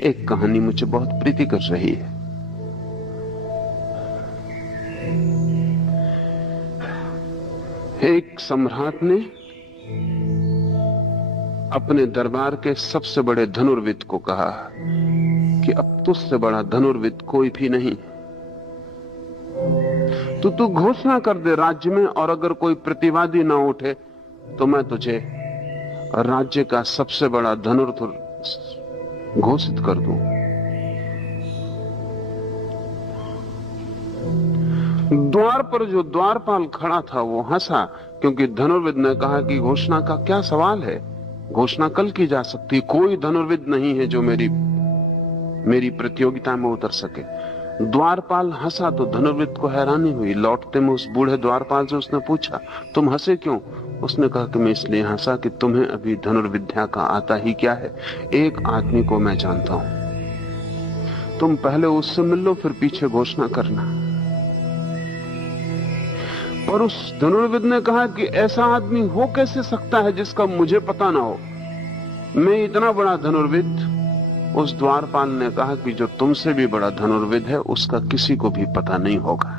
एक कहानी मुझे बहुत प्रीति कर रही है। एक सम्राट ने अपने दरबार के सबसे बड़े धनुर्विद को कहा कि अब तुझसे बड़ा धनुर्विद कोई भी नहीं। तू घोषणा कर दे राज्य में, और अगर कोई प्रतिवादी ना उठे तो मैं तुझे राज्य का सबसे बड़ा धनुर्धर घोषित कर दूं। द्वार पर जो द्वारपाल खड़ा था वो हंसा, क्योंकि धनुर्विद ने कहा कि घोषणा का क्या सवाल है, घोषणा कल की जा सकती। कोई धनुर्विद नहीं है जो मेरी प्रतियोगिता में उतर सके। द्वारपाल हंसा तो धनुर्विद को हैरानी हुई। लौटते में उस बूढ़े द्वारपाल से उसने पूछा, तुम हंसे क्यों? उसने कहा कि मैं इसलिए हंसा कि तुम्हें अभी धनुर्विद्या का आता ही क्या है। एक आदमी को मैं जानता हूं, तुम पहले उससे मिल लो, फिर पीछे घोषणा करना। पर उस धनुर्विद ने कहा कि ऐसा आदमी हो कैसे सकता है जिसका मुझे पता ना हो, मैं इतना बड़ा धनुर्विद। उस द्वारपाल ने कहा कि जो तुमसे भी बड़ा धनुर्विद है उसका किसी को भी पता नहीं होगा।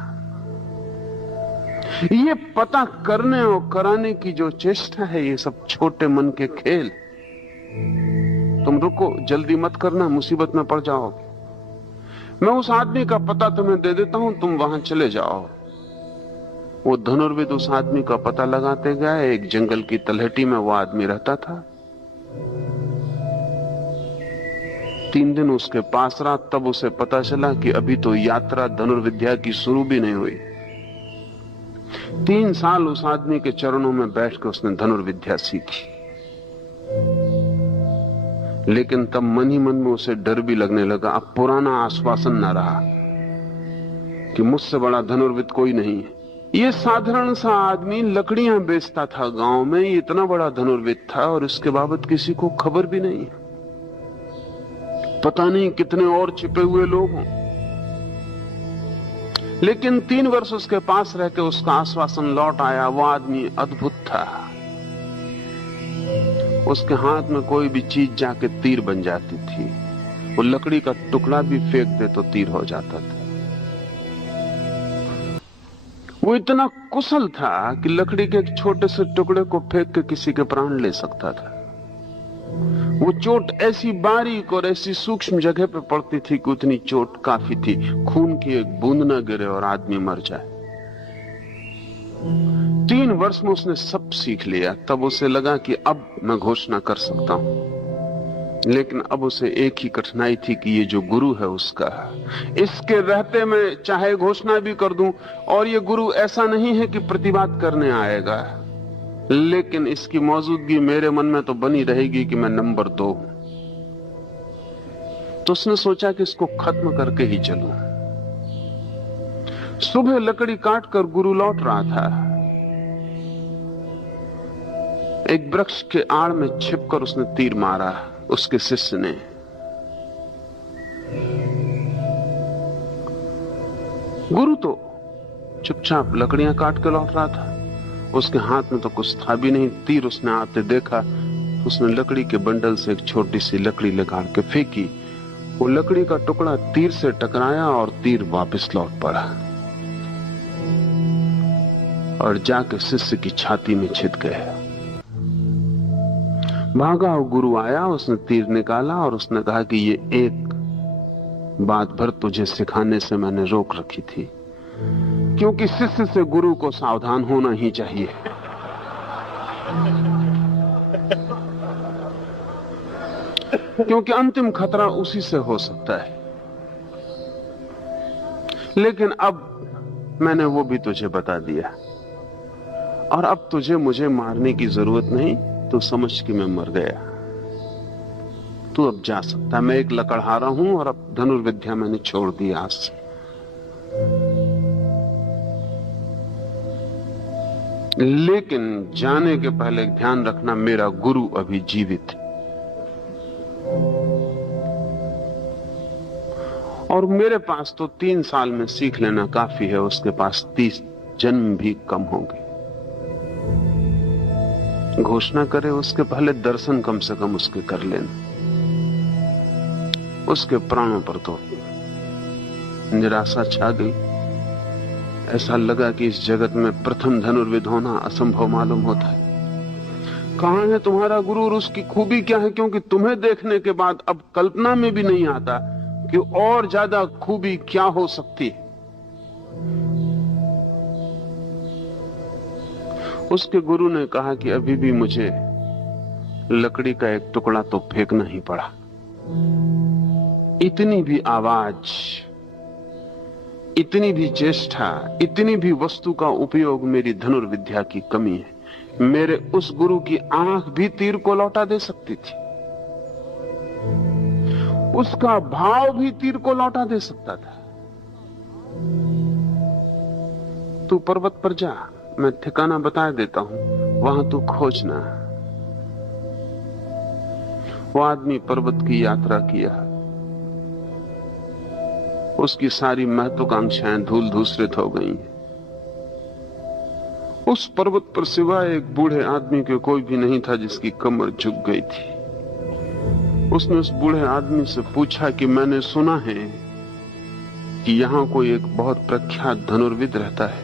ये पता करने और कराने की जो चेष्टा है, ये सब छोटे मन के खेल। तुम रुको, जल्दी मत करना, मुसीबत में पड़ जाओगे। मैं उस आदमी का पता तुम्हें दे देता हूं, तुम वहां चले जाओ। वो धनुर्विद उस आदमी का पता लगाते गए। एक जंगल की तलहटी में वो आदमी रहता था। 3 दिन उसके पास रहा, तब उसे पता चला कि अभी तो यात्रा धनुर्विद्या की शुरू भी नहीं हुई। 3 साल उस आदमी के चरणों में बैठकर उसने धनुर्विद्या सीखी, लेकिन तब मन ही मन में उसे डर भी लगने लगा। अब पुराना आश्वासन न रहा कि मुझसे बड़ा धनुर्विद कोई नहीं है। ये साधारण सा आदमी लकड़ियां बेचता था गांव में, ये इतना बड़ा धनुर्विद था और इसके बाबत किसी को खबर भी नहीं। पता नहीं कितने और छिपे हुए लोग हों। लेकिन 3 वर्ष उसके पास रह के उसका आश्वासन लौट आया। वो आदमी अद्भुत था। उसके हाथ में कोई भी चीज जाके तीर बन जाती थी। वो लकड़ी का टुकड़ा भी फेंक दे तो तीर हो जाता था। वो इतना कुशल था कि लकड़ी के एक छोटे से टुकड़े को फेंक के किसी के प्राण ले सकता था। वो चोट ऐसी बारीक और ऐसी सूक्ष्म जगह पे पड़ती थी कि उतनी चोट काफी थी, खून की एक बूंद न गिरे और आदमी मर जाए। 3 वर्ष में उसने सब सीख लिया। तब उसे लगा कि अब मैं घोषणा कर सकता हूं। लेकिन अब उसे एक ही कठिनाई थी कि ये जो गुरु है उसका, इसके रहते मैं चाहे घोषणा भी कर दूं, और ये गुरु ऐसा नहीं है कि प्रतिवाद करने आएगा, लेकिन इसकी मौजूदगी मेरे मन में तो बनी रहेगी कि मैं नंबर 2 हूं। तो उसने सोचा कि इसको खत्म करके ही चलूं। सुबह लकड़ी काटकर गुरु लौट रहा था। एक वृक्ष के आड़ में छिपकर उसने तीर मारा। उसके शिष्य ने गुरु तो चुपचाप लकड़ियां काट के लौट रहा था। उसके हाथ में तो कुछ था भी नहीं। तीर उसने आते देखा, उसने लकड़ी के बंडल से एक छोटी सी लकड़ी निकाल के फेंकी। वो लकड़ी का टुकड़ा तीर से टकराया और तीर वापस लौट पड़ा और जाके शिष्य की छाती में छिद गया। भागा और गुरु आया, उसने तीर निकाला और उसने कहा कि ये एक बात भर तुझे सिखाने से मैंने रोक रखी थी, क्योंकि शिष्य से गुरु को सावधान होना ही चाहिए। क्योंकि अंतिम खतरा उसी से हो सकता है। लेकिन अब मैंने वो भी तुझे बता दिया, और अब तुझे मुझे मारने की जरूरत नहीं। तू समझ कि मैं मर गया। तू अब जा सकता। मैं एक लकड़हारा हूं और अब धनुर्विद्या मैंने छोड़ दी आज से। लेकिन जाने के पहले ध्यान रखना, मेरा गुरु अभी जीवित है और मेरे पास तो 3 साल में सीख लेना काफी है, उसके पास 30 जन्म भी कम होंगे। घोषणा करे उसके पहले दर्शन कम से कम उसके कर लेना। उसके प्राणों पर तो निराशा छा गई। ऐसा लगा कि इस जगत में प्रथम धनुर्विद होना असंभव मालूम होता है। कहां है तुम्हारा गुरु और उसकी खूबी क्या है? क्योंकि तुम्हें देखने के बाद अब कल्पना में भी नहीं आता कि और ज्यादा खूबी क्या हो सकती है। उसके गुरु ने कहा कि अभी भी मुझे लकड़ी का एक टुकड़ा तो फेंकना ही पड़ा। इतनी भी आवाज, इतनी भी चेष्टा, इतनी भी वस्तु का उपयोग मेरी धनुर्विद्या की कमी है। मेरे उस गुरु की आंख भी तीर को लौटा दे सकती थी, उसका भाव भी तीर को लौटा दे सकता था। तू पर्वत पर जा, मैं ठिकाना बता देता हूं, वहां तू खोजना। वो आदमी पर्वत की यात्रा किया। उसकी सारी महत्वाकांक्षाएं धूल धूसरित हो गई। उस पर्वत पर सिवाय एक बूढ़े आदमी के कोई भी नहीं था जिसकी कमर झुक गई थी। उसने उस बूढ़े आदमी से पूछा कि मैंने सुना है कि यहां कोई एक बहुत प्रख्यात धनुर्विद रहता है,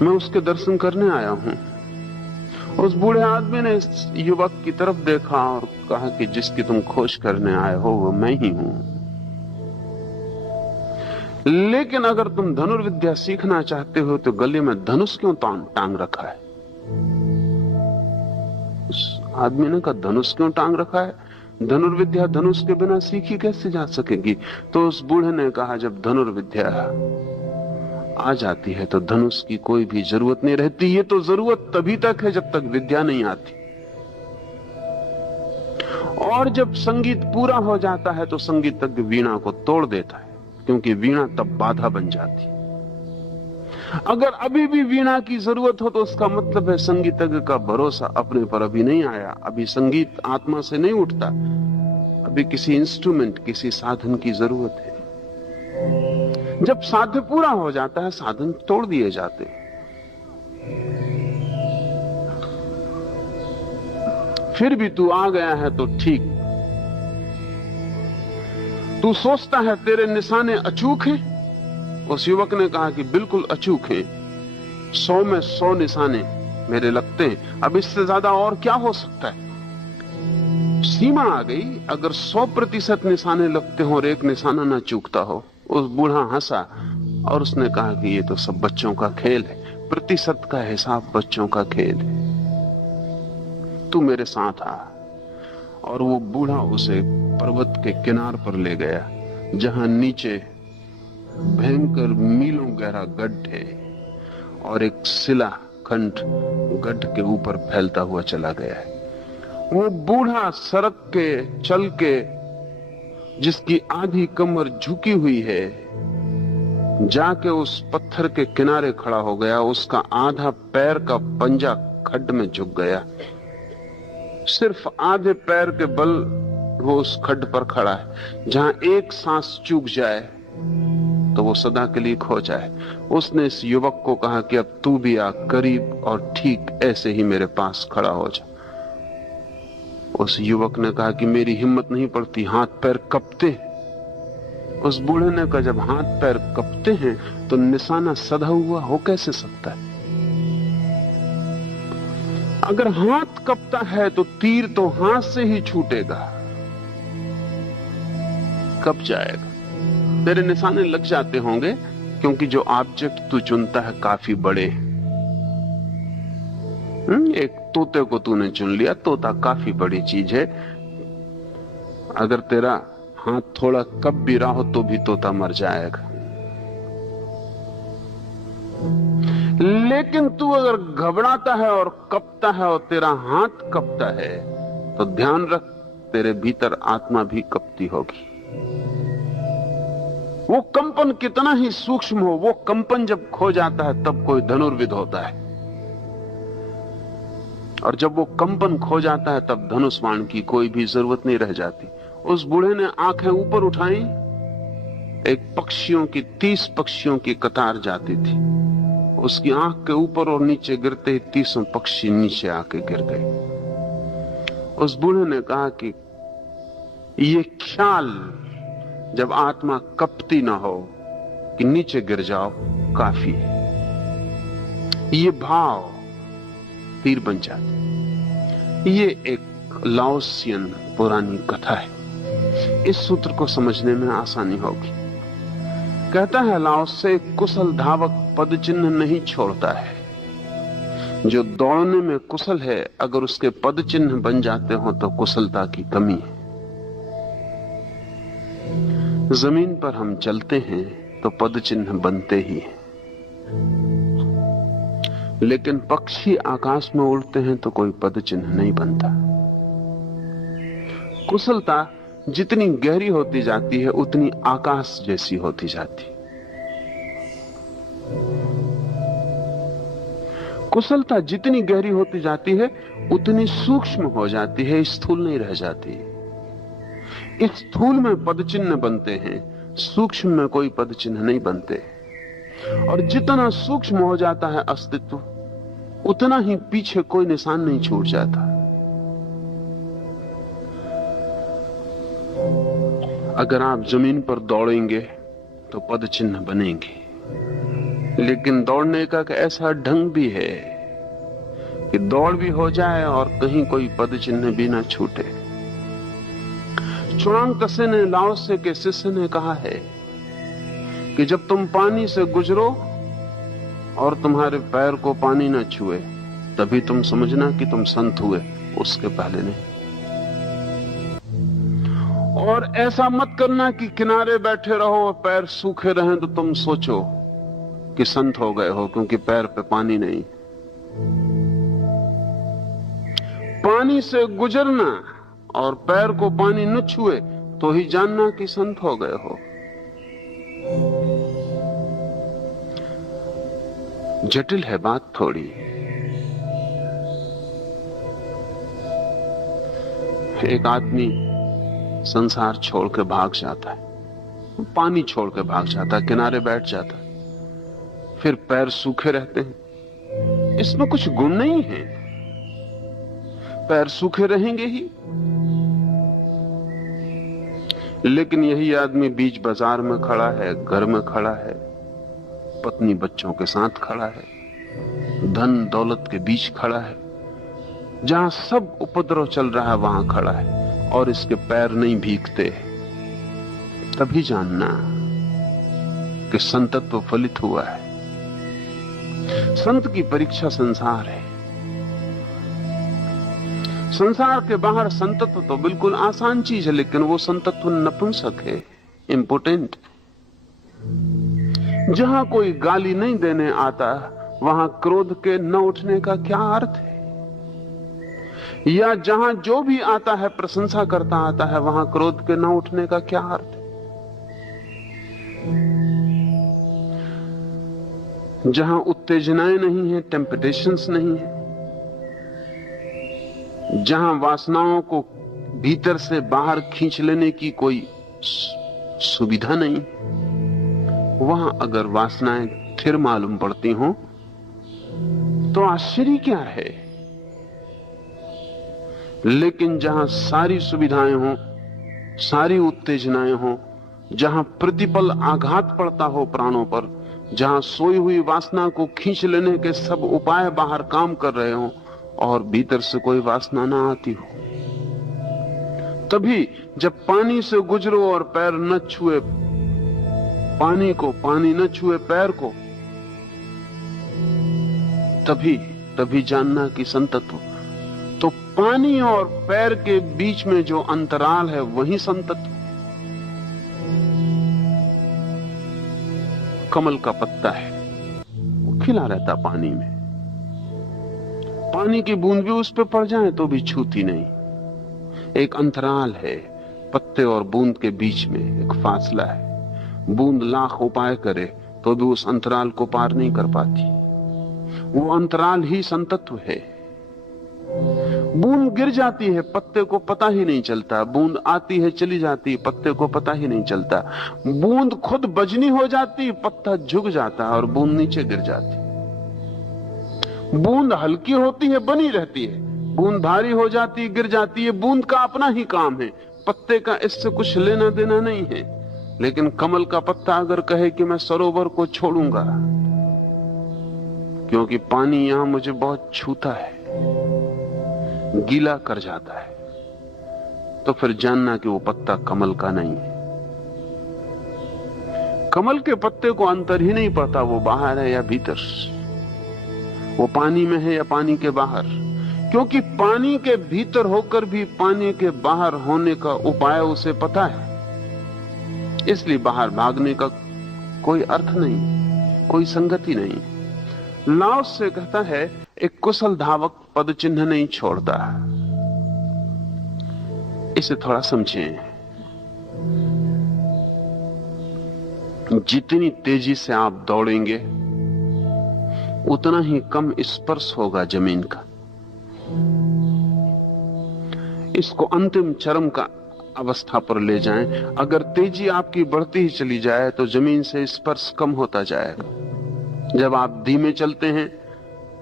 मैं उसके दर्शन करने आया हूं। उस बूढ़े आदमी ने इस युवक की तरफ देखा और कहा कि जिसकी तुम खोज करने आए हो वो मैं ही हूं। लेकिन अगर तुम धनुर्विद्या सीखना चाहते हो तो गले में धनुष क्यों टांग रखा है? उस आदमी ने कहा, धनुष क्यों टांग रखा है? धनुर्विद्या धनुष के बिना सीखी कैसे जा सकेगी? तो उस बूढ़े ने कहा, जब धनुर्विद्या आ जाती है तो धनुष की कोई भी जरूरत नहीं रहती। ये तो जरूरत तभी तक है जब तक विद्या नहीं आती, और जब संगीत पूरा हो जाता है तो संगीतज्ञ वीणा को तोड़ देता है, क्योंकि वीणा तब बाधा बन जाती। अगर अभी भी वीणा की जरूरत हो तो उसका मतलब है संगीतज्ञ का भरोसा अपने पर अभी नहीं आया, अभी संगीत आत्मा से नहीं उठता, अभी किसी इंस्ट्रूमेंट, किसी साधन की जरूरत है। जब साध्य पूरा हो जाता है साधन तोड़ दिए जाते। फिर भी तू आ गया है तो ठीक। तू सोचता है तेरे निशाने अचूक हैं? उस युवक ने कहा कि बिल्कुल अचूक हैं। 100 में 100 निशाने मेरे लगते हैं। अब इससे ज्यादा और क्या हो सकता है? सीमा आ गई। अगर 100% निशाने लगते हो और एक निशाना ना चूकता हो। उस बूढ़ा हंसा और उसने कहा कि ये तो सब बच्चों का खेल है, प्रतिशत का हिसाब बच्चों का खेल है, तू मेरे साथ आ। और वो बूढ़ा उसे पर्वत के किनार पर ले गया, जहां नीचे भयंकर मीलों गहरा गड्ढ है और एक शिला खंड गड्ढ के ऊपर फैलता हुआ चला गया है। वो बूढ़ा सड़क के चल के, जिसकी आधी कमर झुकी हुई है, जाके उस पत्थर के किनारे खड़ा हो गया। उसका आधा पैर का पंजा खड्ड में झुक गया। सिर्फ आधे पैर के बल वो उस खड्ड पर खड़ा है। जहां एक सांस चूक जाए तो वो सदा के लिए खो जाए। उसने इस युवक को कहा कि अब तू भी आ करीब और ठीक ऐसे ही मेरे पास खड़ा हो जा। उस युवक ने कहा कि मेरी हिम्मत नहीं पड़ती, हाथ पैर कपते। उस बूढ़े ने कहा, जब हाथ पैर कपते हैं तो निशाना सधा हुआ हो कैसे सकता है? अगर हाथ कपता है तो तीर तो हाथ से ही छूटेगा, कब जाएगा। तेरे निशाने लग जाते होंगे क्योंकि जो ऑब्जेक्ट तू चुनता है काफी बड़े। एक तोते को तूने चुन लिया, तोता काफी बड़ी चीज है। अगर तेरा हाथ थोड़ा कप भी रहा हो तो भी तोता मर जाएगा। लेकिन तू अगर घबराता है और कपता है और तेरा हाथ कपता है तो ध्यान रख, तेरे भीतर आत्मा भी कपती होगी। वो कंपन कितना ही सूक्ष्म हो, वो कंपन जब खो जाता है तब कोई धनुर्विद होता है, और जब वो कंपन खो जाता है तब धनुष बाण की कोई भी जरूरत नहीं रह जाती। उस बूढ़े ने आंखें ऊपर उठाई। एक पक्षियों की 30 पक्षियों की कतार जाती थी। उसकी आंख के ऊपर और नीचे गिरते ही 30 पक्षी नीचे आके गिर गए। उस बूढ़े ने कहा कि ये ख्याल जब आत्मा कपती ना हो कि नीचे गिर जाओ काफी है। ये भाव तीर बन जाते। ये एक लाओसियन पुरानी कथा है। इस सूत्र को समझने में आसानी होगी। कहता है लाओस से, कुशल धावक पद चिन्ह नहीं छोड़ता है। जो दौड़ने में कुशल है, अगर उसके पद चिन्ह बन जाते हो तो कुशलता की कमी है। जमीन पर हम चलते हैं तो पद चिन्ह बनते ही हैं, लेकिन पक्षी आकाश में उड़ते हैं तो कोई पद चिन्ह नहीं बनता। कुशलता जितनी गहरी होती जाती है उतनी आकाश जैसी होती जाती। कुशलता जितनी गहरी होती जाती है उतनी सूक्ष्म हो जाती है, स्थूल नहीं रह जाती। इस स्थूल में पद चिन्ह बनते हैं, सूक्ष्म में कोई पद चिन्ह नहीं बनते। और जितना सूक्ष्म हो जाता है अस्तित्व, उतना ही पीछे कोई निशान नहीं छूट जाता। अगर आप जमीन पर दौड़ेंगे तो पद चिन्ह बनेंगे, लेकिन दौड़ने का ऐसा ढंग भी है कि दौड़ भी हो जाए और कहीं कोई पद चिन्ह भी ना छूटे। चुआंग त्से ने लाओसे के शिष्य ने कहा है कि जब तुम पानी से गुजरो और तुम्हारे पैर को पानी न छुए, तभी तुम समझना कि तुम संत हुए, उसके पहले नहीं। और ऐसा मत करना कि किनारे बैठे रहो और पैर सूखे रहें तो तुम सोचो कि संत हो गए हो, क्योंकि पैर पे पानी नहीं। पानी से गुजरना और पैर को पानी न छुए तो ही जानना कि संत हो गए हो। जटिल है बात थोड़ी। एक आदमी संसार छोड़ के भाग जाता है, पानी छोड़ के भाग जाता है, किनारे बैठ जाता है, फिर पैर सूखे रहते हैं। इसमें कुछ गुण नहीं है, पैर सूखे रहेंगे ही। लेकिन यही आदमी बीच बाजार में खड़ा है, घर में खड़ा है, पत्नी बच्चों के साथ खड़ा है, धन दौलत के बीच खड़ा है, जहां सब उपद्रव चल रहा है वहां खड़ा है, और इसके पैर नहीं भीगते। तभी जानना कि संतत्व फलित हुआ है। संत की परीक्षा संसार है। संसार के बाहर संतत्व तो बिल्कुल आसान चीज है, लेकिन वो संतत्व नपुंसक है, इम्पोर्टेंट। जहां कोई गाली नहीं देने आता, वहां क्रोध के न उठने का क्या अर्थ है? या जहां जो भी आता है प्रशंसा करता आता है, वहां क्रोध के न उठने का क्या अर्थ है? जहां उत्तेजनाएं नहीं है, टेम्पटेशंस नहीं है, जहां वासनाओं को भीतर से बाहर खींच लेने की कोई सुविधा नहीं, वहां अगर वासनाएं फिर मालूम पड़ती हों तो आश्चर्य क्या है। लेकिन जहां सारी सुविधाएं हों, सारी उत्तेजनाएं हों, जहां प्रतिपल आघात पड़ता हो प्राणों पर, जहां सोई हुई वासना को खींच लेने के सब उपाय बाहर काम कर रहे हों और भीतर से कोई वासना ना आती हो, तभी जब पानी से गुजरो और पैर न छुए पानी को, पानी न छुए पैर को, तभी जानना कि संतत्व। तो पानी और पैर के बीच में जो अंतराल है वही संतत्व। कमल का पत्ता है, वो खिला रहता पानी में, पानी की बूंद भी उस पर पड़ जाए तो भी छूती नहीं। एक अंतराल है, पत्ते और बूंद के बीच में एक फासला है। बूंद लाख उपाय करे तो भी उस अंतराल को पार नहीं कर पाती। वो अंतराल ही संतत्व है। बूंद गिर जाती है, पत्ते को पता ही नहीं चलता। बूंद आती है, चली जाती है, पत्ते को पता ही नहीं चलता। बूंद खुद बजनी हो जाती, पत्ता झुक जाता और बूंद नीचे गिर जाती। बूंद हल्की होती है, बनी रहती है, बूंद भारी हो जाती, गिर जाती है, बूंद का अपना ही काम है, पत्ते का इससे कुछ लेना देना नहीं है। लेकिन कमल का पत्ता अगर कहे कि मैं सरोवर को छोड़ूंगा क्योंकि पानी यहां मुझे बहुत छूता है, गीला कर जाता है, तो फिर जानना कि वो पत्ता कमल का नहीं है। कमल के पत्ते को अंतर ही नहीं पता वो बाहर है या भीतर, वो पानी में है या पानी के बाहर, क्योंकि पानी के भीतर होकर भी पानी के बाहर होने का उपाय उसे पता है। इसलिए बाहर भागने का कोई अर्थ नहीं, कोई संगति नहीं। लाओ से कहता है एक कुशल धावक पद चिन्ह नहीं छोड़ता। इसे थोड़ा समझें। जितनी तेजी से आप दौड़ेंगे उतना ही कम स्पर्श होगा जमीन का। इसको अंतिम चरम का अवस्था पर ले जाएं। अगर तेजी आपकी बढ़ती ही चली जाए तो जमीन से स्पर्श कम होता जाएगा। जब आप धीमे चलते हैं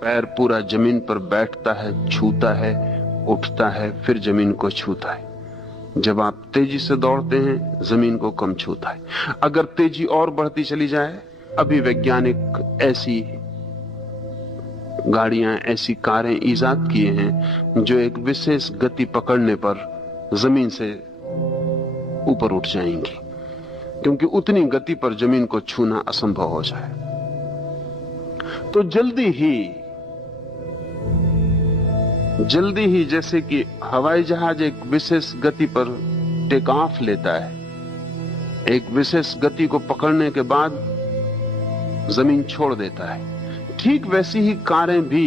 पैर पूरा जमीन पर बैठता है, छूता है, उठता है, फिर जमीन को छूता है। जब आप तेजी से दौड़ते हैं जमीन को कम छूता है। अगर तेजी और बढ़ती चली जाए, अभी वैज्ञानिक ऐसी गाड़ियां, ऐसी कारें ईजाद किए हैं जो एक विशेष गति पकड़ने पर जमीन से ऊपर उठ जाएंगी, क्योंकि उतनी गति पर जमीन को छूना असंभव हो जाए। तो जल्दी ही जैसे कि हवाई जहाज एक विशेष गति पर टेक ऑफ लेता है, एक विशेष गति को पकड़ने के बाद जमीन छोड़ देता है, ठीक वैसी ही कारें भी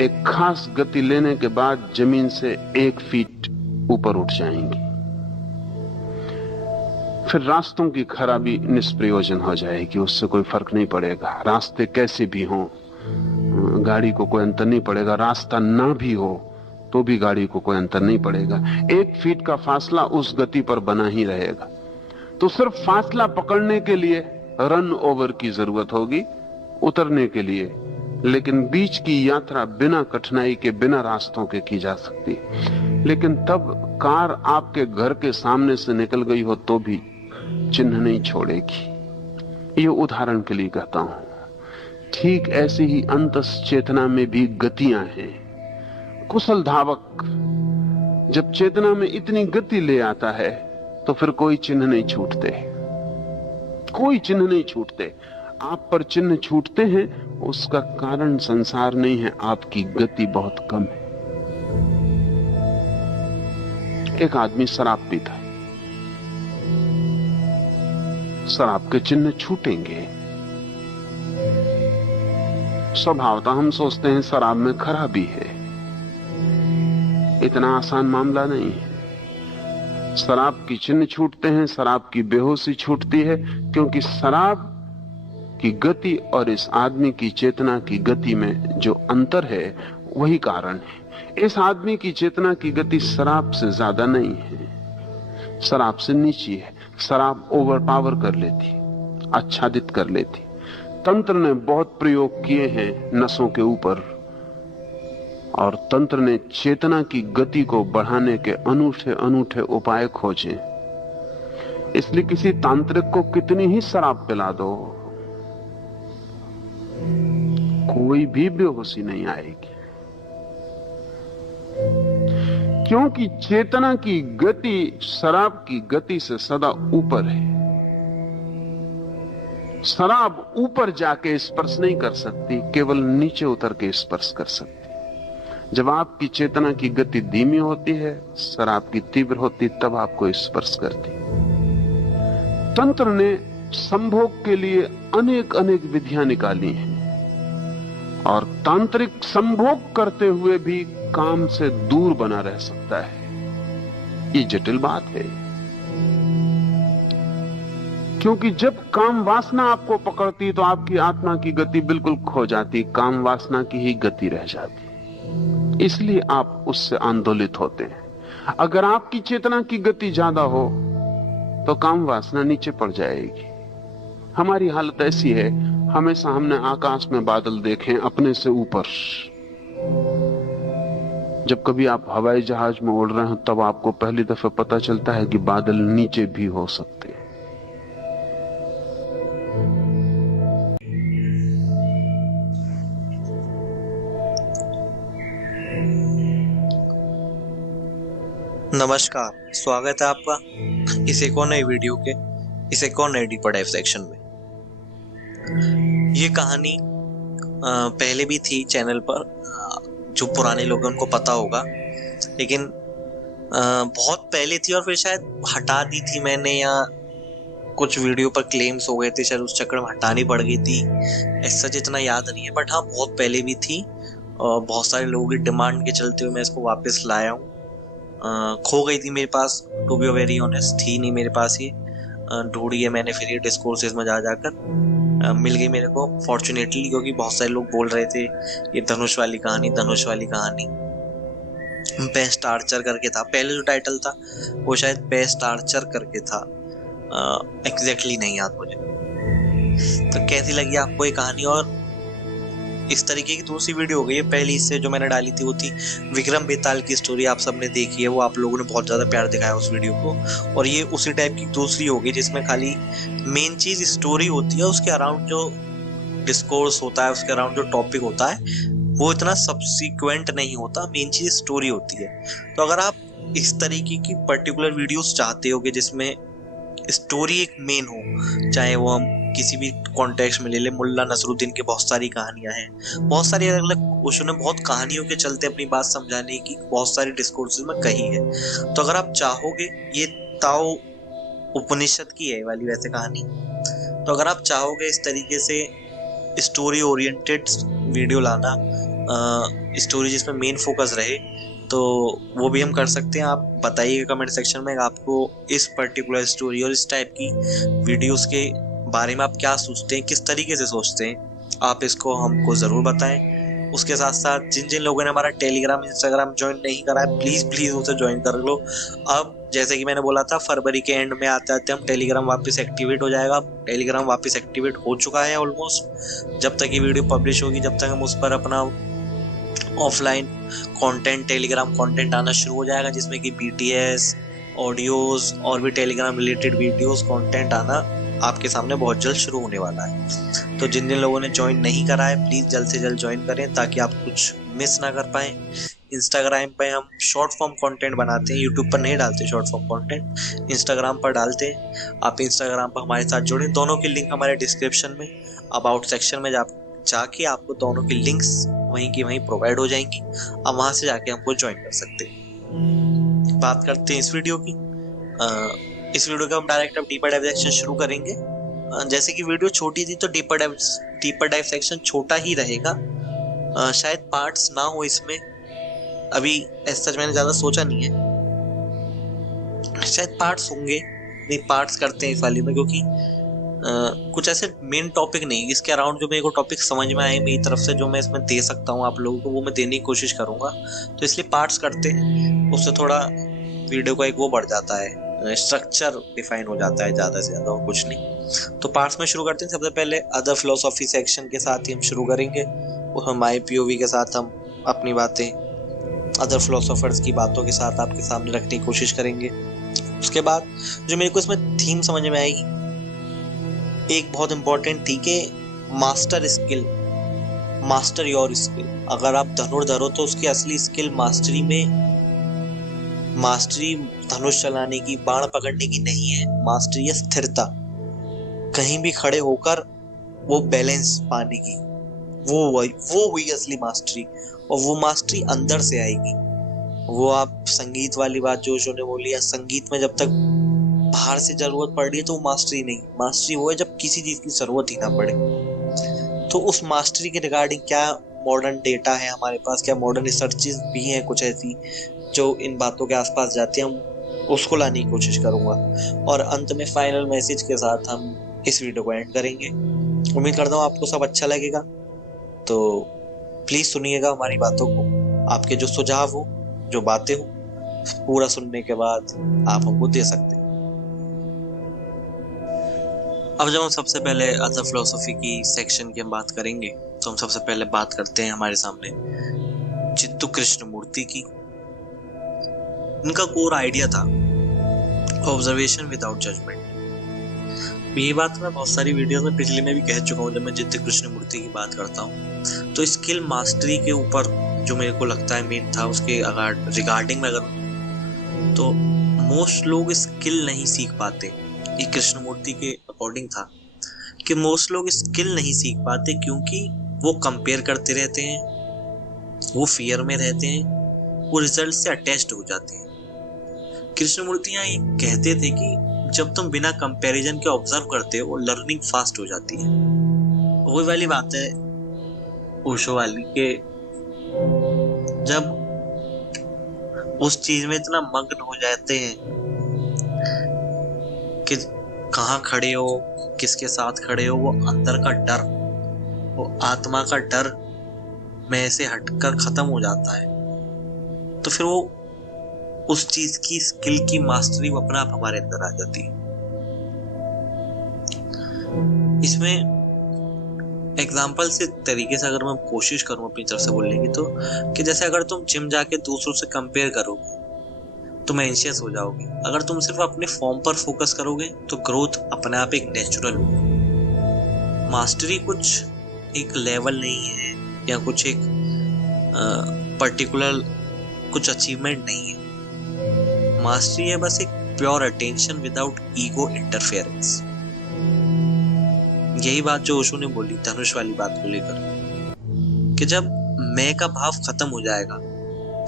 एक खास गति लेने के बाद जमीन से 1 फीट ऊपर उठ जाएंगी। फिर रास्तों की खराबी निष्प्रयोजन हो जाएगी, उससे कोई फर्क नहीं पड़ेगा। रास्ते कैसे भी हों, गाड़ी को कोई अंतर नहीं पड़ेगा। रास्ता ना भी हो तो भी गाड़ी को कोई अंतर नहीं पड़ेगा। 1 फीट का फासला उस गति पर बना ही रहेगा। तो सिर्फ फासला पकड़ने के लिए रन ओवर की जरूरत होगी, उतरने के लिए, लेकिन बीच की यात्रा बिना कठिनाई के, बिना रास्तों के की जा सकती। लेकिन तब कार आपके घर के सामने से निकल गई हो तो भी चिन्ह नहीं छोड़ेगी। ये उदाहरण के लिए कहता हूं। ठीक ऐसी ही अंतस चेतना में भी गतियां हैं। कुशल धावक जब चेतना में इतनी गति ले आता है तो फिर कोई चिन्ह नहीं छूटते, कोई चिन्ह नहीं छूटते। आप पर चिन्ह छूटते हैं उसका कारण संसार नहीं है, आपकी गति बहुत कम है। एक आदमी शराब पीता है, शराब के चिन्ह छूटेंगे। स्वभावतः हम सोचते हैं शराब में खराबी है, इतना आसान मामला नहीं है। शराब की चिन्ह छूटते हैं, शराब की बेहोशी छूटती है, क्योंकि शराब की गति और इस आदमी की चेतना की गति में जो अंतर है वही कारण है। इस आदमी की चेतना की गति शराब से ज्यादा नहीं है, शराब से नीची है। शराब ओवरपावर कर लेती, आच्छादित कर लेती। तंत्र ने बहुत प्रयोग किए हैं नसों के ऊपर, और तंत्र ने चेतना की गति को बढ़ाने के अनूठे अनूठे उपाय खोजे। इसलिए किसी तांत्रिक को कितनी ही शराब पिला दो, कोई भी बेहोशी नहीं आएगी, क्योंकि चेतना की गति शराब की गति से सदा ऊपर है। शराब ऊपर जाके स्पर्श नहीं कर सकती, केवल नीचे उतर के स्पर्श कर सकती। जब आपकी चेतना की गति धीमी होती है, शराब की तीव्र होती, तब आपको स्पर्श करती। तंत्र ने संभोग के लिए अनेक अनेक विधियां निकाली हैं, और तांत्रिक संभोग करते हुए भी काम से दूर बना रह सकता है। ये जटिल बात है, क्योंकि जब काम वासना आपको पकड़ती तो आपकी आत्मा की गति बिल्कुल खो जाती, काम वासना की ही गति रह जाती। इसलिए आप उससे आंदोलित होते हैं। अगर आपकी चेतना की गति ज्यादा हो तो काम वासना नीचे पड़ जाएगी। हमारी हालत ऐसी है, हमेशा हमने आकाश में बादल देखे अपने से ऊपर, जब कभी आप हवाई जहाज में उड़ रहे हो तब आपको पहली दफा पता चलता है कि बादल नीचे भी हो सकते हैं। नमस्कार, स्वागत है आपका इस एक और नई वीडियो के इस एक और नए डीपर डाइव सेक्शन में। ये कहानी पहले भी थी चैनल पर, जो पुराने लोग हैं उनको पता होगा, लेकिन बहुत पहले थी और फिर शायद हटा दी थी मैंने, या कुछ वीडियो पर क्लेम्स हो गए थे, शायद उस चक्कर में हटानी पड़ गई थी। ऐसा जितना याद नहीं है, बट हाँ बहुत पहले भी थी और बहुत सारे लोगों की डिमांड के चलते हुए मैं इसको वापस लाया हूँ। खो गई थी मेरे पास, टू बी वेरी ऑनेस्ट, थी नहीं मेरे पास ये। ढूंढी है मैंने फिर ये डिस्कोर्सेज में जा जाकर मिल गई मेरे को फॉर्चुनेटली, क्योंकि बहुत सारे लोग बोल रहे थे ये धनुष वाली कहानी, धनुष वाली कहानी। बेस्ट आर्चर करके था पहले जो टाइटल था, वो शायद बेस्ट आर्चर करके था, एग्जैक्टली नहीं याद मुझे। तो कैसी लगी आपको ये कहानी? और इस तरीके की दूसरी वीडियो हो गई है। पहली इससे जो मैंने डाली थी वो थी विक्रम बेताल की स्टोरी, आप सबने देखी है, वो आप लोगों ने बहुत ज्यादा प्यार दिखाया उस वीडियो को। और ये उसी टाइप की दूसरी होगी जिसमें खाली मेन चीज स्टोरी होती है, उसके अराउंड जो डिस्कोर्स होता है, उसके अराउंड जो टॉपिक होता है वो इतना सब्सिक्वेंट नहीं होता, मेन चीज स्टोरी होती है। तो अगर आप इस तरीके की पर्टिकुलर वीडियोस चाहते हो कि जिसमें स्टोरी एक मेन हो, चाहे वो हम किसी भी कॉन्टेक्स्ट में ले ले, मुल्ला नसरुद्दीन की बहुत सारी कहानियां हैं, बहुत सारी अलग अलग उसने बहुत कहानियों के चलते अपनी बात समझाने की बहुत सारी डिस्कोर्सेज में कही है। तो अगर आप चाहोगे, ये ताओ उपनिषद की है वाली वैसे कहानी, तो अगर आप चाहोगे इस तरीके से स्टोरी ओरिएंटेड वीडियो लाना, स्टोरी जिसमें मेन फोकस रहे, तो वो भी हम कर सकते हैं। आप बताइएगा कमेंट सेक्शन में आपको इस पर्टिकुलर स्टोरी और इस टाइप की वीडियोस के बारे में आप क्या सोचते हैं, किस तरीके से सोचते हैं, आप इसको हमको जरूर बताएं। उसके साथ साथ जिन जिन लोगों ने हमारा टेलीग्राम इंस्टाग्राम ज्वाइन नहीं करा है, प्लीज प्लीज उसे ज्वाइन कर लो। अब जैसे कि मैंने बोला था, फरवरी के एंड में आते आते हम टेलीग्राम वापस एक्टिवेट हो जाएगा। टेलीग्राम वापस एक्टिवेट हो चुका है ऑलमोस्ट। जब तक ये वीडियो पब्लिश होगी, जब तक हम उस पर अपना ऑफलाइन कंटेंट, टेलीग्राम कंटेंट आना शुरू हो जाएगा, जिसमें कि BTS ऑडियोज और भी टेलीग्राम रिलेटेड वीडियोस कंटेंट आना आपके सामने बहुत जल्द शुरू होने वाला है। तो जिन जिन लोगों ने ज्वाइन नहीं करा है, प्लीज जल्द से जल्द ज्वाइन करें ताकि आप कुछ मिस ना कर पाए। इंस्टाग्राम पे हम शॉर्ट फॉर्म कंटेंट बनाते हैं, यूट्यूब पर नहीं डालते शॉर्ट फॉर्म कंटेंट, इंस्टाग्राम पर डालते हैं। आप इंस्टाग्राम पर हमारे साथ जुड़ें, दोनों की लिंक हमारे डिस्क्रिप्शन में अबाउट सेक्शन में जाके आपको दोनों की लिंक्स वहीं की वहीं प्रोवाइड हो जाएंगी। आप वहां से जाके हमको ज्वाइन कर सकते हैं। बात करते हैं इस वीडियो की। इस वीडियो का हम डायरेक्ट अब डीपर डाइव सेक्शन शुरू करेंगे। जैसे कि वीडियो छोटी थी तो डीपर डाइव सेक्शन छोटा ही रहेगा। शायद पार्ट्स ना हो इसमें, अभी ऐसा मैंने ज्यादा सोचा नहीं है, शायद पार्ट्स होंगे। नहीं, पार्ट्स करते हैं इस वाली में, क्योंकि कुछ ऐसे मेन टॉपिक नहीं, इसके अराउंड जो मेरे को टॉपिक समझ में आए मेरी तरफ से, जो मैं इसमें दे सकता हूँ आप लोगों को, वो मैं देने की कोशिश करूंगा। तो इसलिए पार्ट्स करते हैं, उससे थोड़ा वीडियो का एक वो बढ़ जाता है, स्ट्रक्चर डिफाइन हो जाता है ज्यादा से ज्यादा, और कुछ नहीं। तो पार्ट्स में शुरू करते हैं। सबसे पहले अदर फिलोसॉफी सेक्शन के साथ ही हम शुरू करेंगे, उसमें माई POV के साथ हम अपनी बातें अदर फिलोसोफर्स की बातों के साथ आपके सामने रखने की कोशिश करेंगे। उसके बाद जो मेरे को इसमें थीम समझ में आएगी, एक बहुत इंपॉर्टेंट थी कि master skill, master your skill. अगर आप धनुर्धर हो तो उसकी असली स्किल मास्टरी में, मास्टरी धनुष चलाने की, बाण पकड़ने की नहीं है। मास्टरी है स्थिरता, कहीं भी खड़े होकर वो बैलेंस पाने की, वो हुई असली मास्टरी। और वो मास्टरी अंदर से आएगी। वो आप संगीत वाली बात जो ने बोली है, संगीत में जब तक बाहर से जरूरत पड़ रही है तो वो मास्टरी नहीं। मास्टरी वो है जब किसी चीज की जरूरत ही ना पड़े। तो उस मास्टरी के रिगार्डिंग क्या मॉडर्न डेटा है हमारे पास, क्या मॉडर्न रिसर्चेस भी हैं कुछ ऐसी जो इन बातों के आसपास जाती हैं, हम उसको लाने की कोशिश करूंगा। और अंत में फाइनल मैसेज के साथ हम इस वीडियो को एंड करेंगे। उम्मीद करता हूँ आपको सब अच्छा लगेगा, तो प्लीज सुनिएगा हमारी बातों को। आपके जो सुझाव हो, जो बातें हो, पूरा सुनने के बाद आप हमको दे सकते हैं। अब जब हम सबसे पहले अदर फिलोसफी की सेक्शन की हम बात करेंगे, तो हम सबसे पहले बात करते हैं हमारे सामने चित्तू कृष्ण मूर्ति की। इनका कोर आइडिया था ऑब्जर्वेशन विदाउट जजमेंट। ये बात मैं बहुत सारी वीडियोस में पिछले में भी कह चुका हूँ जब मैं जित्य कृष्णमूर्ति की बात करता हूँ। तो स्किल मास्टरी के ऊपर जो मेरे को लगता है मेन था, उसके रिगार्डिंग में अगर तो मोस्ट लोग स्किल नहीं सीख पाते। ये कृष्णमूर्ति के अकॉर्डिंग था कि मोस्ट लोग स्किल नहीं सीख पाते क्योंकि वो कंपेयर करते रहते हैं, वो फियर में रहते हैं, वो रिजल्ट से अटैच्ड हो जाते हैं। कृष्णमूर्ति यहाँ ये कहते थे कि जब तुम बिना कंपैरिजन के ऑब्जर्व करते हो लर्निंग फास्ट हो जाती है। वही वाली बात है ओशो वाली के जब उस चीज में इतना मग्न हो जाते हैं कि कहाँ खड़े हो, किसके साथ खड़े हो, वो अंदर का डर, वो आत्मा का डर में से हटकर खत्म हो जाता है, तो फिर वो उस चीज की स्किल की मास्टरी वो अपने आप हमारे अंदर आ जाती है। इसमें एग्जाम्पल से तरीके से अगर मैं कोशिश करूं अपनी तरफ से बोलने की, तो कि जैसे अगर तुम जिम जाके दूसरों से कंपेयर करोगे तुम एंशियस हो जाओगे। अगर तुम सिर्फ अपने फॉर्म पर फोकस करोगे तो ग्रोथ अपने आप एक नेचुरल होगी। मास्टरी कुछ एक लेवल नहीं है या कुछ एक पर्टिकुलर कुछ अचीवमेंट नहीं है। मास्टरी है बस एक pure attention without ego interference. यही बात जो ओशो ने बोली धनुष वाली बात को लेकर कि जब मैं का भाव खत्म हो जाएगा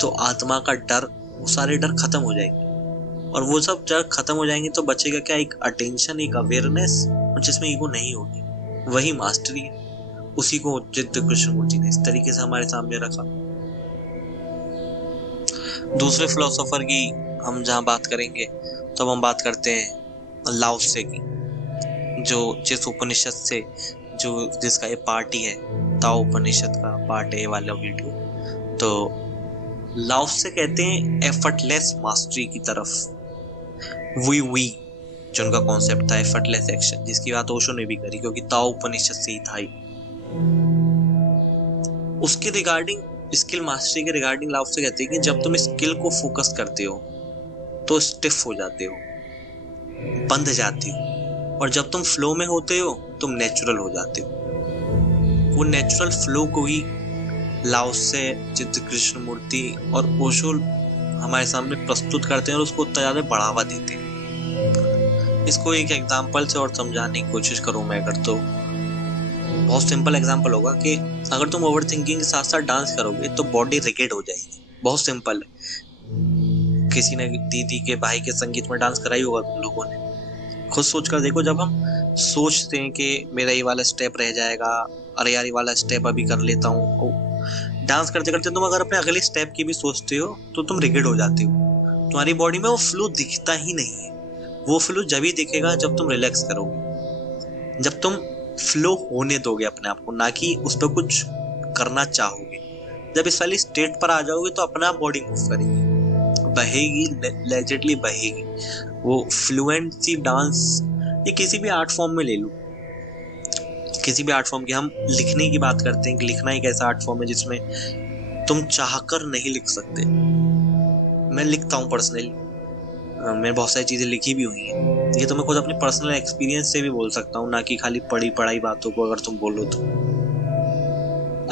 तो आत्मा का डर, वो सारे डर खत्म हो जाएंगे, और वो सब डर खत्म हो जाएंगे तो बचेगा क्या, एक अटेंशन, एक अवेयरनेस जिसमें ईगो नहीं होगी। वही मास्टरी है। उसी को जित्य कृष्णमूर्ति ने इस तरीके से हमारे सामने रखा। दूसरे फिलोसोफर की हम जहाँ बात करेंगे तो हम बात करते हैं लाओ त्से की, जो जिस उपनिषद से जिसका ये पार्ट ही है, ताओ उपनिषद का पार्ट है ये वाला वीडियो। तो लाओ त्से कहते हैं एफर्टलेस मास्टरी की तरफ। वी जो उनका कॉन्सेप्ट था एफर्टलेस एक्शन, जिसकी बात ओशो ने भी करी क्योंकि ताओ उपनिषद से ही था ही। उसके रिगार्डिंग, स्किल मास्टरी के रिगार्डिंग लाओ त्से कहते हैं कि जब तुम स्किल को फोकस करते हो तो स्टिफ हो जाते हो, बंध जाते हो, और जब तुम फ्लो में होते हो तुम नेचुरल हो जाते हो। वो नेचुरल फ्लो को ही लाओ त्से, जित्य कृष्णमूर्ति और ओशो हमारे सामने प्रस्तुत करते हैं और उसको उतना ज्यादा बढ़ावा देते हैं। इसको एक एग्जांपल से और समझाने की कोशिश करूं मैं अगर, तो बहुत सिंपल एग्जांपल होगा कि अगर तुम ओवर थिंकिंग के साथ साथ डांस करोगे तो बॉडी रिगिड हो जाएगी। बहुत सिंपल है। किसी ने दीदी के भाई के संगीत में डांस कराई होगा तुम लोगों ने। खुद सोच कर देखो, जब हम सोचते हैं कि मेरा ये वाला स्टेप रह जाएगा, अरे यार ये वाला स्टेप अभी कर लेता हूँ, डांस करते करते तुम अगर अपने अगले स्टेप की भी सोचते हो तो तुम रिगिड हो जाते हो। तुम्हारी बॉडी में वो फ्लो दिखता ही नहीं है। वो फ्लो जब ही दिखेगा जब तुम रिलैक्स करोगे, जब तुम फ्लो होने दोगे अपने आप को, ना कि उस पर कुछ करना चाहोगे। जब इस वाली स्टेट पर आ जाओगे तो अपना बॉडी मूव करेगी, बहेगी, लेजिटली बहेगी। वो फ्लुएंट सी डांस, ये किसी भी आर्ट फॉर्म में ले लो, किसी भी आर्ट फॉर्म की हम लिखने की बात करते हैं कि लिखना एक ऐसा आर्ट फॉर्म है जिसमें तुम चाहकर नहीं लिख सकते। मैं लिखता हूँ पर्सनली, मैंने बहुत सारी चीजें लिखी भी हुई हैं। ये तो मैं खुद अपने पर्सनल एक्सपीरियंस से भी बोल सकता हूँ, ना कि खाली पढ़ाई बातों को अगर तुम बोलो तो।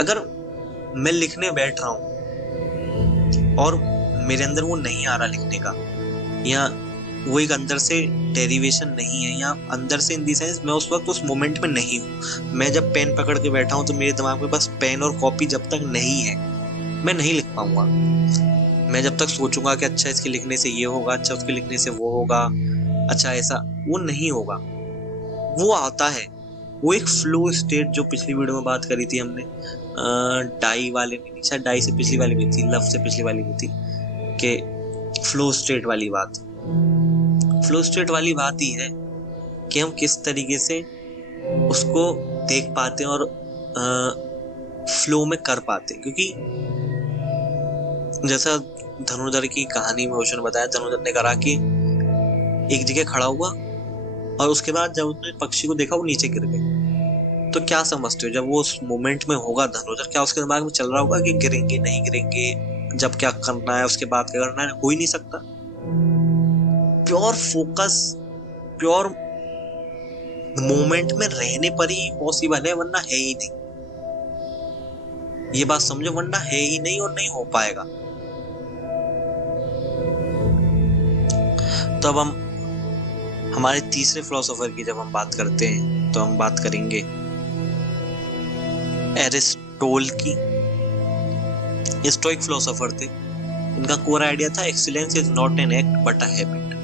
अगर मैं लिखने बैठ रहा हूँ और मेरे अंदर वो नहीं आ रहा लिखने का, या वो एक अंदर से डेरिवेशन नहीं है, या अंदर से इन दी सेंस मैं उस वक्त उस मोमेंट में नहीं हूँ। मैं जब पेन पकड़ के बैठा हूँ तो मेरे दिमाग में बस पेन और कॉपी जब तक नहीं है मैं नहीं लिख पाऊंगा। मैं जब तक सोचूंगा कि अच्छा इसके लिखने से ये होगा, अच्छा उसके लिखने से वो होगा, अच्छा ऐसा, वो नहीं होगा। वो आता है, वो एक फ्लो स्टेट जो पिछली वीडियो में बात करी थी हमने, डाई वाले में, शायद डाई से पिछली वाली में थी, लव से पिछली वाली में थी, कि फ्लो स्टेट वाली बात। फ्लो स्टेट वाली बात ही है कि हम किस तरीके से उसको देख पाते हैं और फ्लो में कर पाते हैं। क्योंकि जैसा धनुर्धर की कहानी में ओशो ने बताया, धनुर्धर ने कहा कि एक जगह खड़ा हुआ और उसके बाद जब उसने पक्षी को देखा वो नीचे गिर गए। तो क्या समझते हो, जब वो उस मोमेंट में होगा धनुर्धर, क्या उसके दिमाग में चल रहा होगा कि गिरेंगे नहीं गिरेंगे, जब क्या करना है उसके बाद क्या करना है, हो ही नहीं सकता। प्योर फोकस, प्योर मोमेंट में रहने पर ही पॉसिबल है, वरना है ही नहीं। ये बात समझो, वरना है ही नहीं और नहीं हो पाएगा। तो अब हम हमारे तीसरे फिलोसोफर की जब हम बात करते हैं तो हम बात करेंगे एरिस्टोटल की। स्टोइक फिलोसोफर थे। इनका कोर आइडिया था excellence is not an act but a habit.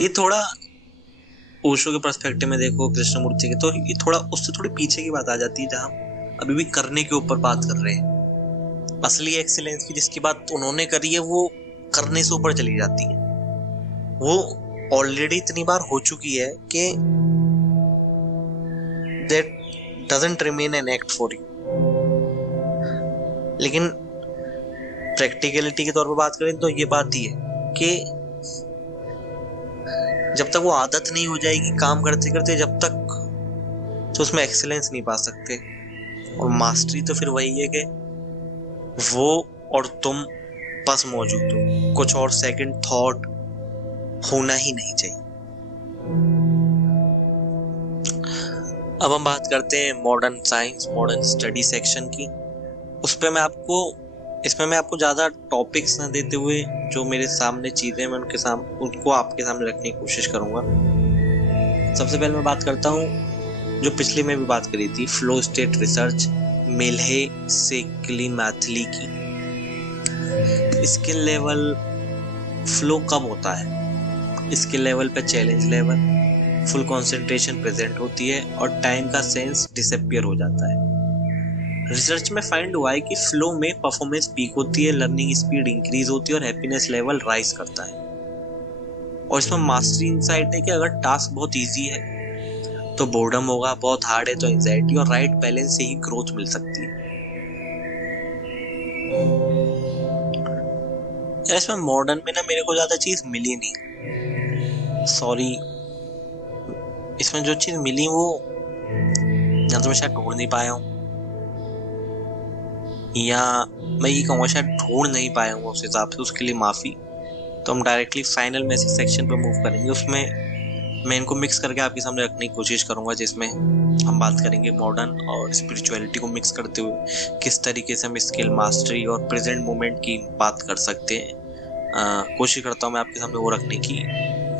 ये थोड़ा ओशो के पर्सपेक्टिव में देखो, कृष्णमूर्ति के, तो ये थोड़ा उससे थोड़ी पीछे की बात आ जाती है, जहां अभी भी करने के ऊपर बात कर रहे हैं। असली एक्सीलेंस की जिसकी बात उन्होंने करी है वो करने से ऊपर चली जाती है। वो ऑलरेडी इतनी बार हो चुकी है कि that doesn't remain an act for you। लेकिन प्रैक्टिकलिटी के तौर पर बात करें तो ये बात ही है कि जब तक वो आदत नहीं हो जाएगी काम करते करते, जब तक, तो उसमें एक्सीलेंस नहीं पा सकते। और मास्टरी तो फिर वही है कि वो और तुम बस मौजूद हो, कुछ और सेकंड थॉट होना ही नहीं चाहिए। अब हम बात करते हैं modern science, modern study section की। इसमें मैं आपको ज़्यादा टॉपिक्स ना देते हुए जो मेरे सामने चीज़ें मैं उनको आपके सामने रखने की कोशिश करूँगा। सबसे पहले मैं बात करता हूँ जो पिछले में भी बात करी थी, फ्लो स्टेट रिसर्च, मेल्हे से क्लीमैथली की। स्किल लेवल फ्लो कब होता है? स्किल लेवल पे challenge level, full concentration present होती है और टाइम का सेंस डिसअपीयर हो जाता है। रिसर्च में फाइंड हुआ है कि फ्लो में परफॉर्मेंस पीक होती है, लर्निंग स्पीड इंक्रीज होती है और हैप्पीनेस लेवल राइज करता है। और इसमें मास्टरी इंसाइट है कि अगर टास्क बहुत इजी है तो बोर्डम होगा, बहुत हार्ड है तो एंजाइटी, और राइट बैलेंस से ही ग्रोथ मिल सकती है। यार इसमें मॉडर्न में ना मेरे को ज्यादा चीज मिली नहीं, सॉरी। इसमें जो चीज मिली वो या तो मैं शायद ढूंढ नहीं पाया हूँ, या मैं ये कहूँगा शायद ढूंढ नहीं पाया हूँ उस हिसाब से, उसके लिए माफ़ी। तो हम डायरेक्टली फाइनल मैसेज सेक्शन पे मूव करेंगे। उसमें मैं इनको मिक्स करके आपके सामने रखने की कोशिश करूँगा, जिसमें हम बात करेंगे मॉडर्न और स्पिरिचुअलिटी को मिक्स करते हुए किस तरीके से हम स्किल मास्टरी और प्रेजेंट मोमेंट की बात कर सकते हैं। कोशिश करता हूँ मैं आपके सामने वो रखने की।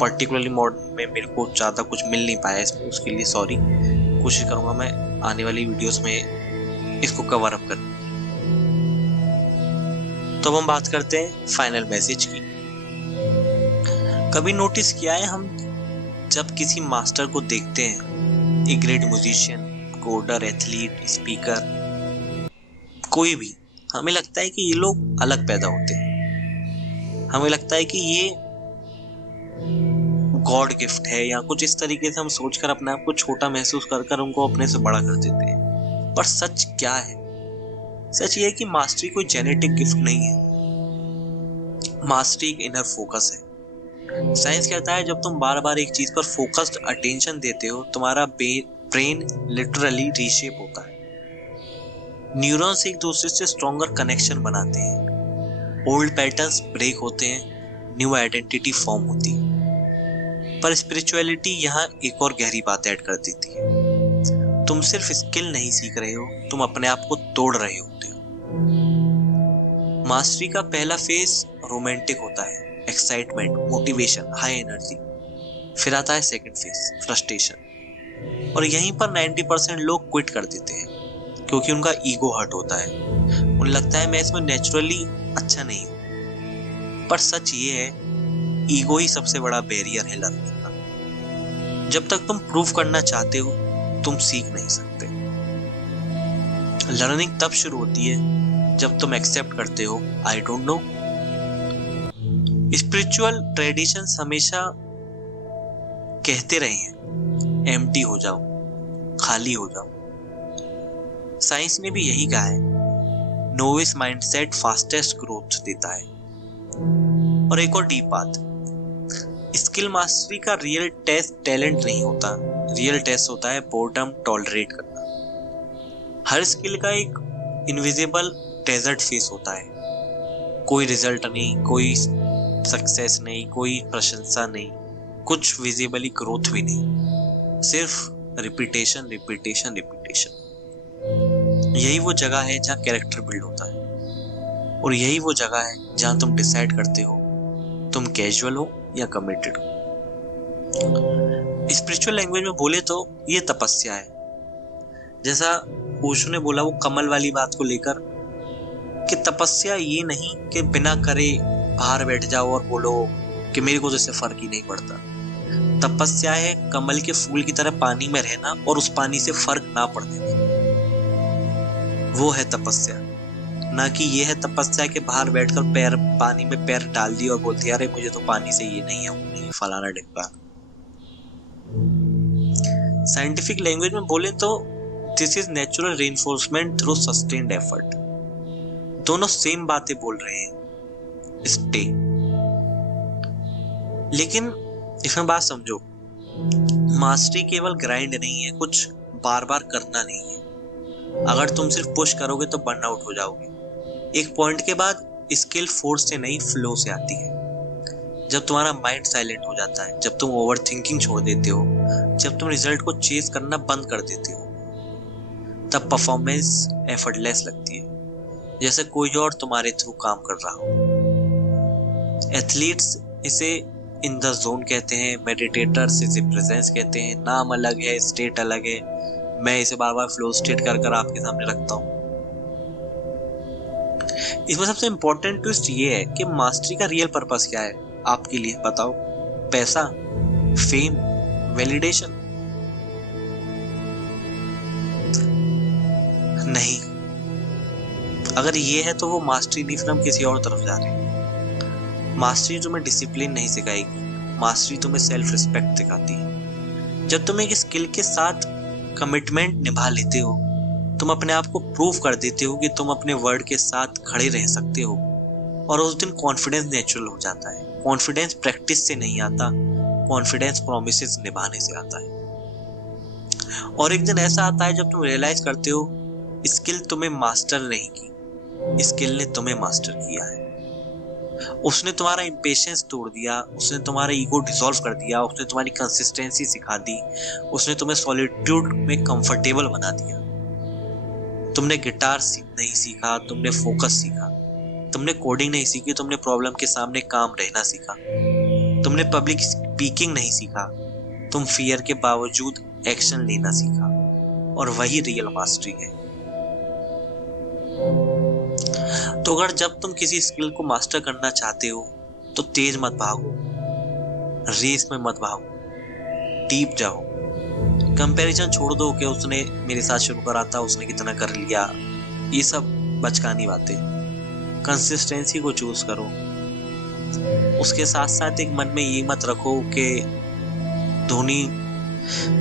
पर्टिकुलरली मॉडर्न में मेरे को ज़्यादा कुछ मिल नहीं पाया इसमें, उसके लिए सॉरी। कोशिश करूँगा मैं आने वाली वीडियोस में इसको कवर अप करने। तो अब हम बात करते हैं फाइनल मैसेज की। कभी नोटिस किया है हम जब किसी मास्टर को देखते हैं, एक great musician, coder, athlete, speaker, कोई भी, हमें लगता है कि ये लोग अलग पैदा होते हैं। हमें लगता है कि ये गॉड गिफ्ट है, या कुछ इस तरीके से हम सोचकर अपने आप को छोटा महसूस कर उनको अपने से बड़ा कर देते हैं। पर सच क्या है? सच ये है कि मास्टरी कोई जेनेटिक गिफ्ट नहीं है। मास्टरी एक इनर फोकस है। साइंस कहता है जब तुम बार बार एक चीज पर फोकस्ड अटेंशन देते हो, तुम्हारा ब्रेन लिटरली रीशेप होता है। न्यूरॉन्स एक दूसरे से स्ट्रॉन्गर कनेक्शन बनाते हैं, ओल्ड पैटर्न्स ब्रेक होते हैं, न्यू आइडेंटिटी फॉर्म होती है। पर स्पिरिचुअलिटी यहाँ एक और गहरी बात ऐड कर देती है। तुम सिर्फ स्किल नहीं सीख रहे हो, तुम अपने आप को तोड़ रहे होते हो। मास्टरी का पहला फेज रोमांटिक होता है, एक्साइटमेंट, मोटिवेशन, हाई एनर्जी। फिर आता है सेकंड फेज, फ्रस्ट्रेशन। और यहीं पर 90% लोग क्विट कर देते हैं क्योंकि उनका ईगो हर्ट होता है। उन्हें लगता है मैं इसमें नेचुरली अच्छा नहीं हूं। पर सच ये है, ईगो ही सबसे बड़ा बैरियर है लर्निंग का। जब तक तुम प्रूव करना चाहते हो, तुम सीख नहीं सकते। लर्निंग तब शुरू होती है जब तुम एक्सेप्ट करते हो I don't know. Spiritual traditions हमेशा कहते रहे हैं एम्प्टी हो जाओ, खाली हो जाओ। साइंस ने भी यही कहा है, नोविस माइंडसेट फास्टेस्ट ग्रोथ देता है। और एक और डीप बात, स्किल मास्टरी का रियल टेस्ट टैलेंट नहीं होता, रियल टेस्ट होता है बोर्डम टॉलरेट करना। हर स्किल का एक इनविजिबल डेजर्ट फेस होता है, कोई रिजल्ट नहीं, कोई सक्सेस नहीं, कोई प्रशंसा नहीं, कुछ विजिबली ग्रोथ भी नहीं, सिर्फ रिपीटेशन रिपीटेशन रिपीटेशन। यही वो जगह है जहाँ कैरेक्टर बिल्ड होता है, और यही वो जगह है जहाँ तुम डिसाइड करते हो तुम कैजुअल हो या कमिटेड हो। स्पिरिचुअल लैंग्वेज में बोले तो ये तपस्या है। जैसा ओशो ने बोला वो कमल वाली बात को लेकर, कि तपस्या ये नहीं कि बिना करे बाहर बैठ जाओ और बोलो कि मेरे को तो इससे फर्क ही नहीं पड़ता। तपस्या है कमल के फूल की तरह पानी में रहना और उस पानी से फर्क ना पड़ने देना, वो है तपस्या। ना कि ये है तपस्या के बाहर बैठकर पैर पानी में पैर डाल दिए और बोलते अरे मुझे तो पानी से ये नहीं है, फलाना डिब्बा। साइंटिफिक लैंग्वेज में बोले तो this is natural reinforcement through sustained effort. दोनों सेम बातें बोल रहे हैं, स्टे। लेकिन इसमें बात समझो, मास्टरी केवल ग्राइंड नहीं है, कुछ बार बार करना नहीं है। अगर तुम सिर्फ पुश करोगे तो बर्नआउट हो जाओगे। एक पॉइंट के बाद स्किल फोर्स से नहीं फ्लो से आती है। जब तुम्हारा माइंड साइलेंट हो जाता है, जब तुम ओवर थिंकिंग छोड़ देते हो, जब तुम रिजल्ट को चेस करना बंद कर देते हो, तब परफॉर्मेंस एफर्टलेस लगती है, जैसे कोई और तुम्हारे थ्रू काम कर रहा हो। एथलीट्स इसे इन द जोन कहते हैं, मेडिटेटर्स इसे प्रेजेंस कहते हैं। नाम अलग है, स्टेट अलग है। मैं इसे बार बार फ्लो स्टेट कर कर आपके सामने रखता हूँ। इसमें सबसे इंपॉर्टेंट ट्विस्ट ये है कि मास्टरी का रियल पर्पस क्या है आपके लिए, बताओ? पैसा, फेम, वैलिडेशन? नहीं। अगर ये है तो वो मास्टरी नहीं, फिर हम किसी और तरफ जा रहे हैं। मास्टरी तुम्हें डिसिप्लिन नहीं सिखाएगी, मास्टरी तुम्हें सेल्फ रिस्पेक्ट सिखाती है। जब तुम एक स्किल के साथ कमिटमेंट निभा लेते हो, तुम अपने आप को प्रूव कर देते हो कि तुम अपने वर्ड के साथ खड़े रह सकते हो, और उस दिन कॉन्फिडेंस नेचुरल हो जाता है। कॉन्फिडेंस प्रैक्टिस से नहीं आता, कॉन्फिडेंस प्रॉमिसेस निभाने से आता है। और एक दिन ऐसा आता है जब तुम रियलाइज करते हो स्किल तुम्हें मास्टर नहीं की, स्किल ने तुम्हें मास्टर किया है। उसने तुम्हारा इम्पेशेंस तोड़ दिया, उसने तुम्हारा ईगो डिसॉल्व कर दिया, उसने तुम्हारी कंसिस्टेंसी सिखा दी, उसने तुम्हें सॉलिट्यूड में कंफर्टेबल बना दिया। तुमने गिटार नहीं सीखा, तुमने फोकस सीखा। तुमने कोडिंग नहीं सीखी, तुमने प्रॉब्लम के सामने काम रहना सीखा। तुमने पब्लिक स्पीकिंग नहीं सीखा, तुम फियर के बावजूद एक्शन लेना सीखा। और वही रियल मास्टरी है। तो अगर जब तुम किसी स्किल को मास्टर करना चाहते हो तो तेज मत भागो, रेस में मत भागो, डीप जाओ। कंपैरिजन छोड़ दो कि उसने मेरे साथ शुरू करा था, उसने कितना कर लिया, ये सब बचकानी बातें। कंसिस्टेंसी को चूज करो। उसके साथ साथ एक मन में ये मत रखो कि धोनी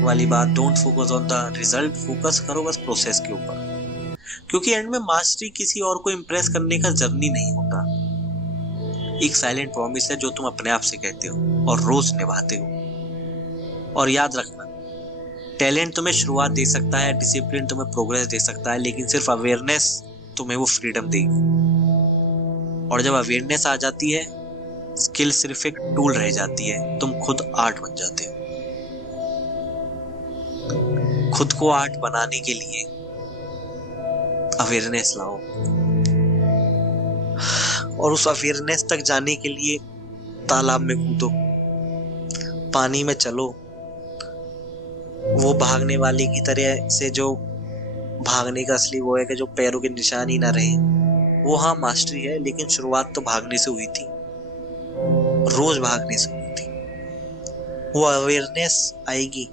वाली बात, don't focus on the result, focus करो बस प्रोसेस के ऊपर। क्योंकि एंड में मास्टरी किसी और को इम्प्रेस करने का जर्नी नहीं होता, एक साइलेंट प्रॉमिस है जो तुम अपने आप से कहते हो और रोज निभाते हो। और याद रखना, टैलेंट तुम्हें शुरुआत दे सकता है, डिसिप्लिन तुम्हें प्रोग्रेस दे सकता है, लेकिन सिर्फ अवेयरनेस तुम्हें वो फ्रीडम देगी। और जब अवेयरनेस आ जाती है, स्किल सिर्फ एक टूल रह जाती है, तुम खुद आर्ट बन जाते हो। खुद को आर्ट बनाने के लिए अवेयरनेस लाओ, और उस अवेयरनेस तक जाने के लिए तालाब में कूदो, पानी में चलो। वो भागने वाले की तरह से जो भागने का असली वो है कि जो पैरों के निशान ही ना रहे, वो हाँ मास्टरी है। लेकिन शुरुआत तो भागने से हुई थी, रोज भागने से हुई थी। वो अवेयरनेस आएगी,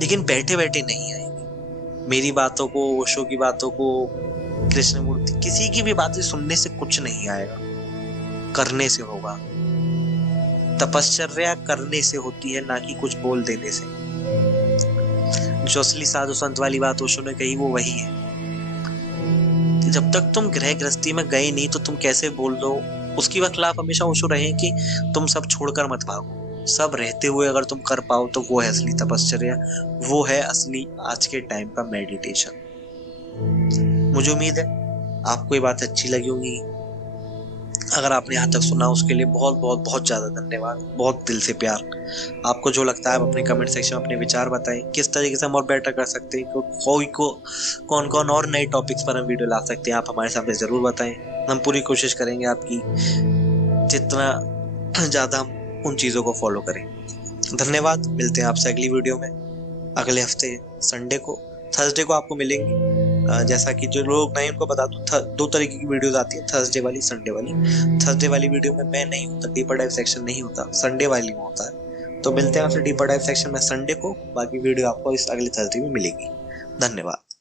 लेकिन बैठे बैठे नहीं आएगी। मेरी बातों को, ओशो की बातों को, कृष्णमूर्ति, किसी की भी बातें सुनने से कुछ नहीं आएगा, करने से होगा। तपश्चर्या करने से होती है, ना कि कुछ बोल देने से। जो असली साधु संत वाली बात ओशो ने कही वो वही है। जब तक तुम गृह गृहस्थी में गए नहीं तो तुम कैसे बोल दो। उसकी खिलाफ हमेशा ओशो रहे कि तुम सब छोड़कर मत भागो, सब रहते हुए अगर तुम कर पाओ तो वो है असली तपश्चर्या, वो है असली आज के टाइम का मेडिटेशन। मुझे उम्मीद है आपको ये बात अच्छी लगी होगी। अगर आपने यहाँ तक सुना उसके लिए बहुत बहुत बहुत ज़्यादा धन्यवाद, बहुत दिल से प्यार। आपको जो लगता है आप अपने कमेंट सेक्शन में अपने विचार बताएं, किस तरीके से हम और बेटर कर सकते हैं, कौन कौन और नए टॉपिक्स पर हम वीडियो ला सकते हैं, आप हमारे सामने ज़रूर बताएं। हम पूरी कोशिश करेंगे आपकी जितना ज़्यादा हम उन चीज़ों को फॉलो करें। धन्यवाद, मिलते हैं आपसे अगली वीडियो में अगले हफ्ते संडे को। थर्सडे को आपको मिलेंगे। जैसा कि जो लोग नहीं उनको बता दूं, 2 तरीके की वीडियोस आती है, थर्सडे वाली, संडे वाली। थर्सडे वाली वीडियो में मैं नहीं होता, डीपर डाइव सेक्शन नहीं होता, संडे वाली में होता है। तो मिलते हैं आपसे डीपर डाइव सेक्शन में संडे को, बाकी वीडियो आपको इस अगले थर्सडे में मिलेगी। धन्यवाद।